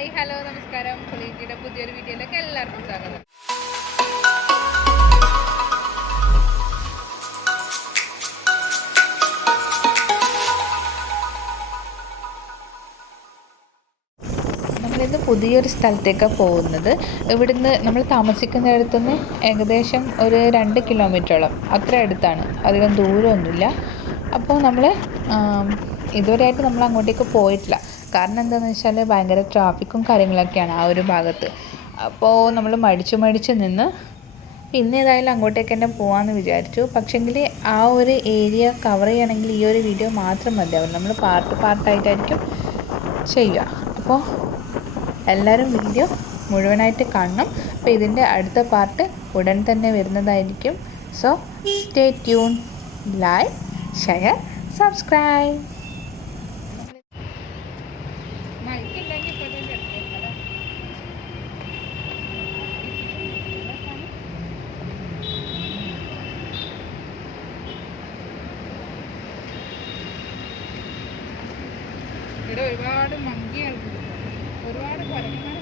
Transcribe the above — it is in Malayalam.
ഹായ് ഹലോ നമസ്കാരം. പുലിയുടെ പുതിയൊരു വീഡിയോയിലേക്ക് എല്ലാവർക്കും സ്വാഗതം. നമ്മളിന്ന് പുതിയൊരു സ്ഥലത്തേക്കാണ് പോകുന്നത്. ഇവിടുന്ന് നമ്മൾ താമസിക്കുന്നിടത്തുനിന്ന് ഏകദേശം ഒരു 2 കിലോമീറ്ററോളം, അത്ര അടുത്താണ്, അധികം ദൂരമൊന്നുമില്ല. അപ്പോൾ നമ്മൾ ഇതുവരെയായിട്ട് നമ്മൾ അങ്ങോട്ടേക്ക് പോയിട്ടില്ല. കാരണം എന്താണെന്ന് വെച്ചാൽ ഭയങ്കര ട്രാഫിക്കും കാര്യങ്ങളൊക്കെയാണ് ആ ഒരു ഭാഗത്ത്. അപ്പോൾ നമ്മൾ മടിച്ച് നിന്ന് പിന്നെ ഏതായാലും അങ്ങോട്ടേക്ക് തന്നെ പോകാമെന്ന് വിചാരിച്ചു. പക്ഷേങ്കിൽ ആ ഒരു ഏരിയ കവർ ചെയ്യണമെങ്കിൽ ഈ ഒരു വീഡിയോ മാത്രം മതിയാവും. നമ്മൾ പാർട്ടായിട്ടായിരിക്കും ചെയ്യുക. അപ്പോൾ എല്ലാവരും വീഡിയോ മുഴുവനായിട്ട് കാണണം. അപ്പോൾ ഇതിൻ്റെ അടുത്ത പാർട്ട് ഉടൻ തന്നെ വരുന്നതായിരിക്കും. So stay tune, like, share, subscribe. ഇവിടെ ഒരുപാട് മങ്കിയാണ്, ഒരുപാട് പരമാന